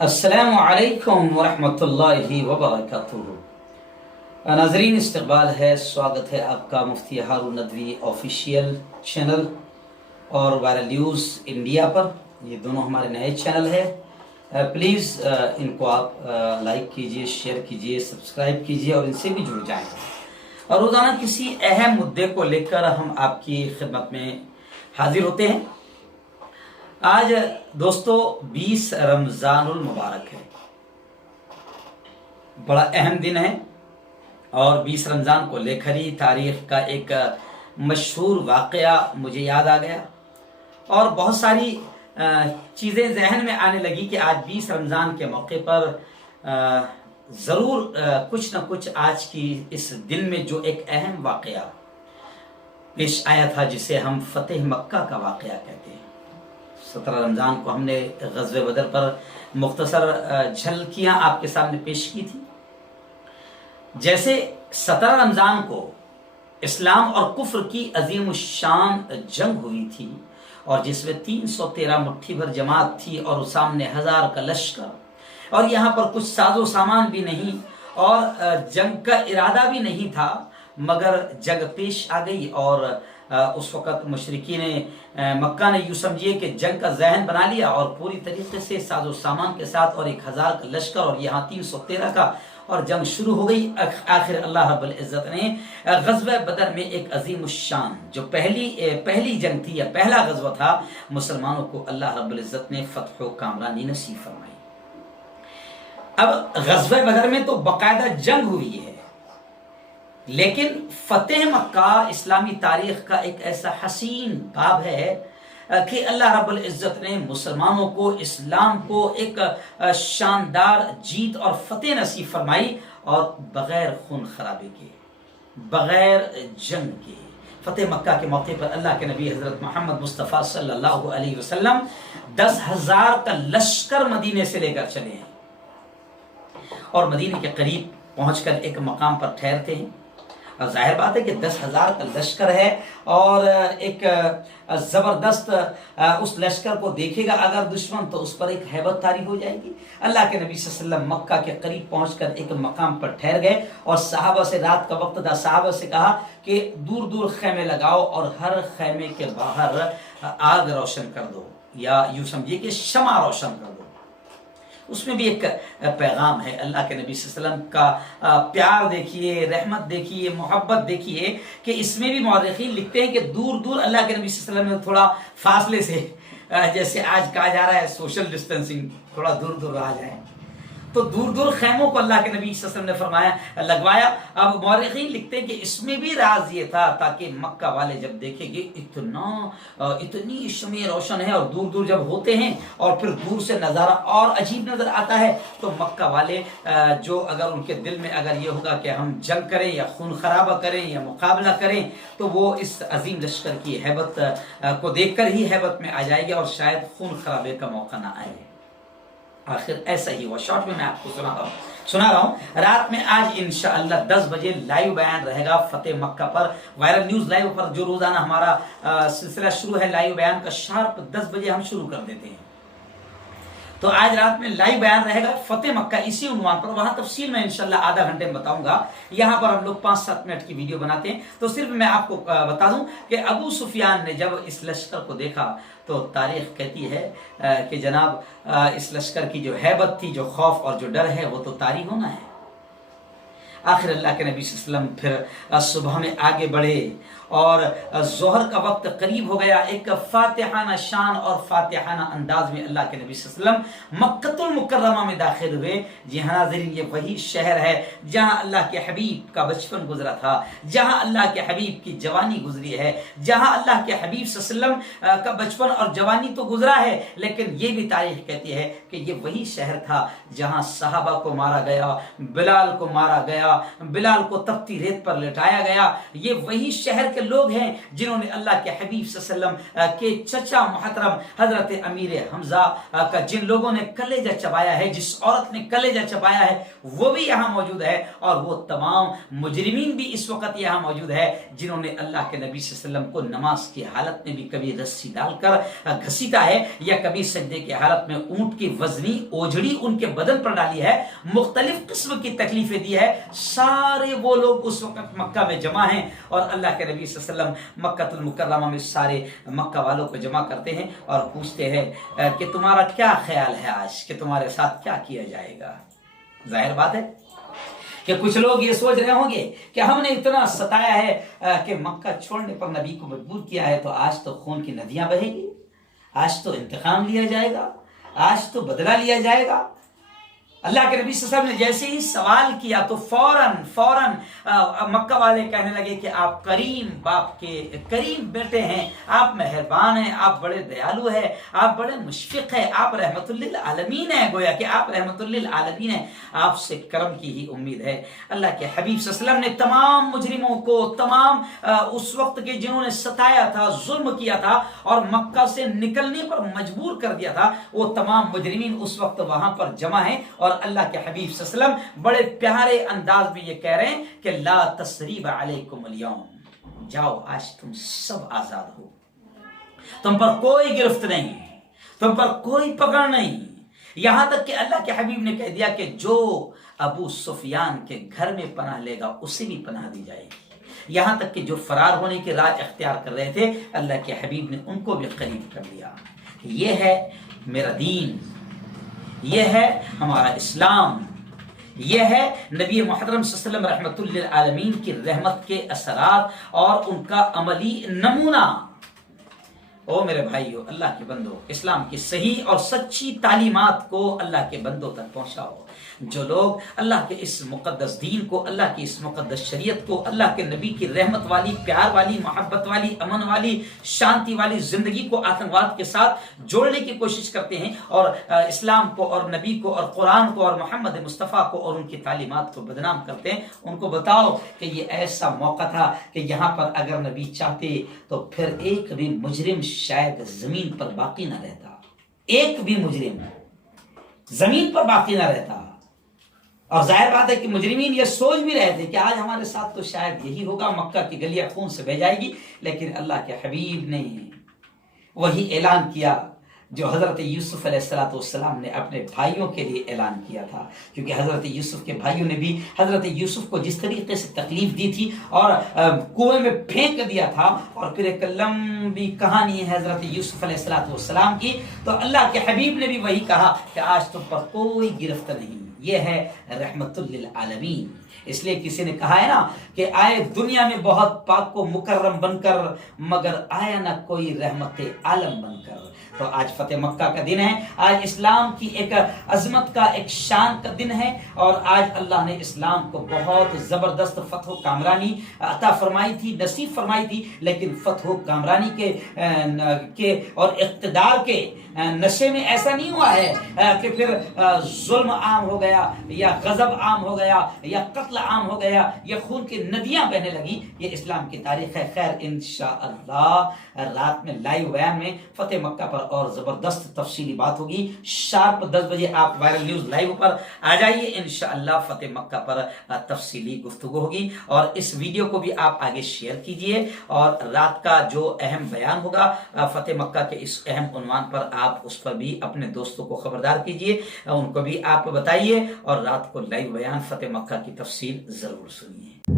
السلام علیکم ورحمۃ اللہ وبرکاتہ۔ ناظرین، استقبال ہے، سواگت ہے آپ کا مفتی ہارون ندوی آفیشیل چینل اور وائرل نیوز انڈیا پر۔ یہ دونوں ہمارے نئے چینل ہے، پلیز ان کو آپ لائک کیجئے، شیئر کیجئے، سبسکرائب کیجئے اور ان سے بھی جڑ جائیں۔ اور روزانہ کسی اہم مدعے کو لے کر ہم آپ کی خدمت میں حاضر ہوتے ہیں۔ آج دوستو 20 رمضان المبارک ہے، بڑا اہم دن ہے، اور 20 رمضان کو لے کر ہی تاریخ کا ایک مشہور واقعہ مجھے یاد آ گیا، اور بہت ساری چیزیں ذہن میں آنے لگی کہ آج 20 رمضان کے موقع پر ضرور کچھ نہ کچھ آج کی اس دن میں جو ایک اہم واقعہ پیش آیا تھا، جسے ہم فتح مکہ کا واقعہ کہتے ہیں۔ 17 رمضان کو ہم نے غزوہ بدر پر مختصر جھلکیاں آپ کے سامنے پیش کی تھی۔ جیسے 17 رمضان کو اسلام اور کفر کی عظیم الشان جنگ ہوئی تھی، اور جس میں 313 مٹھی بھر جماعت تھی، اور سامنے 1000 کا لشکر، اور یہاں پر کچھ ساز و سامان بھی نہیں، اور جنگ کا ارادہ بھی نہیں تھا، مگر جنگ پیش آ گئی۔ اور اس وقت مشرکین مکہ نے یوں سمجھیے کہ جنگ کا ذہن بنا لیا، اور پوری طریقے سے ساز و سامان کے ساتھ، اور 1000 کا لشکر، اور یہاں 313 کا، اور جنگ شروع ہو گئی۔ آخر اللہ رب العزت نے غزوہ بدر میں ایک عظیم الشان، جو پہلی جنگ تھی یا پہلا غزوہ تھا، مسلمانوں کو اللہ رب العزت نے فتح و کامرانی نصیب فرمائی۔ اب غزوہ بدر میں تو باقاعدہ جنگ ہوئی ہے، لیکن فتح مکہ اسلامی تاریخ کا ایک ایسا حسین باب ہے کہ اللہ رب العزت نے مسلمانوں کو، اسلام کو ایک شاندار جیت اور فتح نصیب فرمائی، اور بغیر خون خرابے کے، بغیر جنگ کے۔ فتح مکہ کے موقع پر اللہ کے نبی حضرت محمد مصطفیٰ صلی اللہ علیہ وسلم 10,000 کا لشکر مدینے سے لے کر چلے ہیں، اور مدینے کے قریب پہنچ کر ایک مقام پر ٹھہرتے ہیں۔ اور ظاہر بات ہے کہ 10,000 کا لشکر ہے، اور ایک زبردست اس لشکر کو دیکھے گا اگر دشمن، تو اس پر ایک ہیبت طاری ہو جائے گی۔ اللہ کے نبی صلی اللہ علیہ وسلم مکہ کے قریب پہنچ کر ایک مقام پر ٹھہر گئے، اور صحابہ سے، رات کا وقت تھا، صحابہ سے کہا کہ دور دور خیمے لگاؤ، اور ہر خیمے کے باہر آگ روشن کر دو، یا یوں سمجھیے کہ شمع روشن کر دو۔ اس میں بھی ایک پیغام ہے۔ اللہ کے نبی صلی اللہ علیہ وسلم کا پیار دیکھیے، رحمت دیکھیے، محبت دیکھیے، کہ اس میں بھی مورخین لکھتے ہیں کہ دور دور اللہ کے نبی صلی اللہ علیہ وسلم نے تھوڑا فاصلے سے، جیسے آج کہا جا رہا ہے سوشل ڈسٹینسنگ، تھوڑا دور دور آ جائیں، تو دور دور خیموں کو اللہ کے نبی صلی اللہ علیہ وسلم نے فرمایا لگوایا۔ اب مورخین لکھتے ہیں کہ اس میں بھی راز یہ تھا تاکہ مکہ والے جب دیکھیں گے اتنی شمع روشن ہے، اور دور دور جب ہوتے ہیں، اور پھر دور سے نظارہ اور عجیب نظر آتا ہے، تو مکہ والے جو اگر ان کے دل میں اگر یہ ہوگا کہ ہم جنگ کریں یا خون خرابہ کریں یا مقابلہ کریں، تو وہ اس عظیم لشکر کی ہیبت کو دیکھ کر ہی ہیبت میں آ جائے گے، اور شاید خون خرابے کا موقع نہ آئے۔ آخر ایسا ہی ہوا۔ شارٹ میں میں آپ کو سنا رہا ہوں۔ رات میں آج انشاءاللہ 10 بجے لائیو بیان رہے گا فتح مکہ پر، وائرل نیوز لائیو پر، جو روزانہ ہمارا سلسلہ شروع ہے لائیو بیان کا، شارپ 10 بجے ہم شروع کر دیتے ہیں۔ تو آج رات میں لائیو بیان رہے گا فتح مکہ، اسی عنوان پر۔ وہاں تفصیل میں انشاءاللہ آدھا گھنٹے میں بتاؤں گا، یہاں پر ہم لوگ 5-7 منٹ کی ویڈیو بناتے ہیں۔ تو صرف میں آپ کو بتا دوں کہ ابو سفیان نے جب اس لشکر کو دیکھا، تو تاریخ کہتی ہے کہ جناب اس لشکر کی جو ہیبت تھی، جو خوف اور جو ڈر ہے، وہ تو طاری ہونا ہے۔ آخر اللہ کے نبی صلی اللہ علیہ وسلم پھر صبح میں آگے بڑھے، اور ظہر کا وقت قریب ہو گیا۔ ایک فاتحانہ شان اور فاتحانہ انداز میں اللہ کے نبی صلی اللہ علیہ وسلم مکہ المکرمہ میں داخل ہوئے۔ جی ہاں ناظرین، یہ وہی شہر ہے جہاں اللہ کے حبیب کا بچپن گزرا تھا، جہاں اللہ کے حبیب کی جوانی گزری ہے، جہاں اللہ کے حبیب صلی اللہ علیہ وسلم کا بچپن اور جوانی تو گزرا ہے، لیکن یہ بھی تاریخ کہتی ہے کہ یہ وہی شہر تھا جہاں صحابہ کو مارا گیا، بلال کو مارا گیا، بلال کو تپتی ریت پر لٹایا گیا۔ یہ وہی شہر کے لوگ ہیں جنہوں نے اللہ کے حبیب صلی اللہ علیہ وسلم کے چچا محترم حضرت امیر حمزہ کا جن لوگوں نے کلیجہ چبایا ہے، جس عورت نے کلیجہ چبایا ہے، وہ بھی یہاں موجود ہے، اور وہ تمام مجرمین بھی اس وقت یہاں موجود ہے جنہوں نے اللہ کے نبی صلی اللہ علیہ وسلم کو نماز کی حالت میں بھی کبھی رسی ڈال کر گھسیٹا ہے، یا کبھی سجدے کی حالت میں اونٹ کی وزنی اوجڑی ان کے بدن پر ڈالی ہے، مختلف قسم کی تکلیفیں دی ہے۔ سارے وہ لوگ اس وقت مکہ میں جمع ہیں، اور اللہ کے نبی صلی اللہ علیہ وسلم مکہ المکرمہ میں سارے مکہ والوں کو جمع کرتے ہیں اور پوچھتے ہیں کہ تمہارا کیا خیال ہے آج کہ تمہارے ساتھ کیا کیا جائے گا۔ ظاہر بات ہے کہ کچھ لوگ یہ سوچ رہے ہوں گے کہ ہم نے اتنا ستایا ہے کہ مکہ چھوڑنے پر نبی کو مجبور کیا ہے، تو آج تو خون کی ندیاں بہیں گی، آج تو انتقام لیا جائے گا، آج تو بدلہ لیا جائے گا۔ اللہ کے نبی صلی اللہ علیہ وسلم نے جیسے ہی سوال کیا تو فوراً مکہ والے کہنے لگے کہ آپ کریم باپ کے کریم بیٹے ہیں، آپ مہربان ہیں، آپ بڑے دیالو ہیں، آپ بڑے مشفق ہیں، آپ رحمت للعالمین ہیں، گویا کہ آپ رحمت للعالمین ہیں، آپ سے کرم کی ہی امید ہے۔ اللہ کے حبیب صلی اللہ علیہ وسلم نے تمام مجرموں کو، تمام اس وقت کے جنہوں نے ستایا تھا، ظلم کیا تھا اور مکہ سے نکلنے پر مجبور کر دیا تھا، وہ تمام مجرمین اس وقت وہاں پر جمع ہیں، اور اللہ کے حبیب صلی اللہ علیہ وسلم بڑے پیارے انداز میں یہ کہہ رہے ہیں کہ لا تثریب علیکم اليوم، جاؤ آج تم سب آزاد ہو، تم پر کوئی گرفت نہیں، تم پر کوئی پکڑ نہیں۔ یہاں تک کہ اللہ کے حبیب نے کہہ دیا کہ جو ابو سفیان کے گھر میں پناہ لے گا اسے بھی پناہ دی جائے گی۔ یہاں تک کہ جو فرار ہونے کی راہ اختیار کر رہے تھے، اللہ کے حبیب نے ان کو بھی قریب کر لیا۔ یہ ہے میرا دین، یہ ہے ہمارا اسلام، یہ ہے نبی محترم صلی اللہ علیہ وسلم رحمت للعالمین کی رحمت کے اثرات اور ان کا عملی نمونہ۔ او میرے بھائیو، اللہ کے بندو، اسلام کی صحیح اور سچی تعلیمات کو اللہ کے بندوں تک پہنچاؤ۔ جو لوگ اللہ کے اس مقدس دین کو، اللہ کی اس مقدس شریعت کو، اللہ کے نبی کی رحمت والی، پیار والی، محبت والی، امن والی، شانتی والی زندگی کو آتنکواد کے ساتھ جوڑنے کی کوشش کرتے ہیں، اور اسلام کو اور نبی کو اور قرآن کو اور محمد مصطفیٰ کو اور ان کی تعلیمات کو بدنام کرتے ہیں، ان کو بتاؤ کہ یہ ایسا موقع تھا کہ یہاں پر اگر نبی چاہتے تو پھر ایک بھی مجرم شاید زمین پر باقی نہ رہتا، ایک بھی مجرم زمین پر باقی نہ رہتا۔ اور ظاہر بات ہے کہ مجرمین یہ سوچ بھی رہے تھے کہ آج ہمارے ساتھ تو شاید یہی ہوگا، مکہ کی گلیاں خون سے بہہ جائے گی، لیکن اللہ کے حبیب نے وہی اعلان کیا جو حضرت یوسف علیہ السلام نے اپنے بھائیوں کے لیے اعلان کیا تھا، کیونکہ حضرت یوسف کے بھائیوں نے بھی حضرت یوسف کو جس طریقے سے تکلیف دی تھی اور کنویں میں پھینک دیا تھا، اور پھر ایک لمبی کہانی ہے حضرت یوسف علیہ السلام کی، تو اللہ کے حبیب نے بھی وہی کہا کہ آج تم پر کوئی گرفت نہیں، یہ ہے رحمت للعالمین۔ اس لیے کسی نے کہا ہے نا کہ آئے دنیا میں بہت پاک و مکرم بن کر، مگر آیا نہ کوئی رحمت عالم بن کر۔ تو آج فتح مکہ کا دن ہے، آج اسلام کی ایک عظمت کا، ایک شان کا دن ہے، اور آج اللہ نے اسلام کو بہت زبردست فتح و کامرانی عطا فرمائی تھی، نصیب فرمائی تھی، لیکن فتح و کامرانی کے اور اقتدار کے نشے میں ایسا نہیں ہوا ہے کہ پھر ظلم عام ہو گیا، یا غضب عام ہو گیا، یا قتل عام ہو گیا، یا خون کی ندیاں بہنے لگی۔ یہ اسلام کی تاریخ ہے۔ خیر انشاءاللہ رات میں لائیو بیان میں فتح مکہ پر اور زبردست تفصیلی بات ہوگی۔ شارپ 10 بجے آپ وائرل نیوز لائیو پر آ جائیے، انشاءاللہ فتح مکہ پر تفصیلی گفتگو ہوگی، اور اس ویڈیو کو بھی آپ آگے شیئر کیجئے، اور رات کا جو اہم بیان ہوگا فتح مکہ کے اس اہم عنوان پر آپ اس پر بھی اپنے دوستوں کو خبردار کیجئے، ان کو بھی آپ بتائیے، اور رات کو لائیو بیان فتح مکہ کی تفصیل ضرور سنیے۔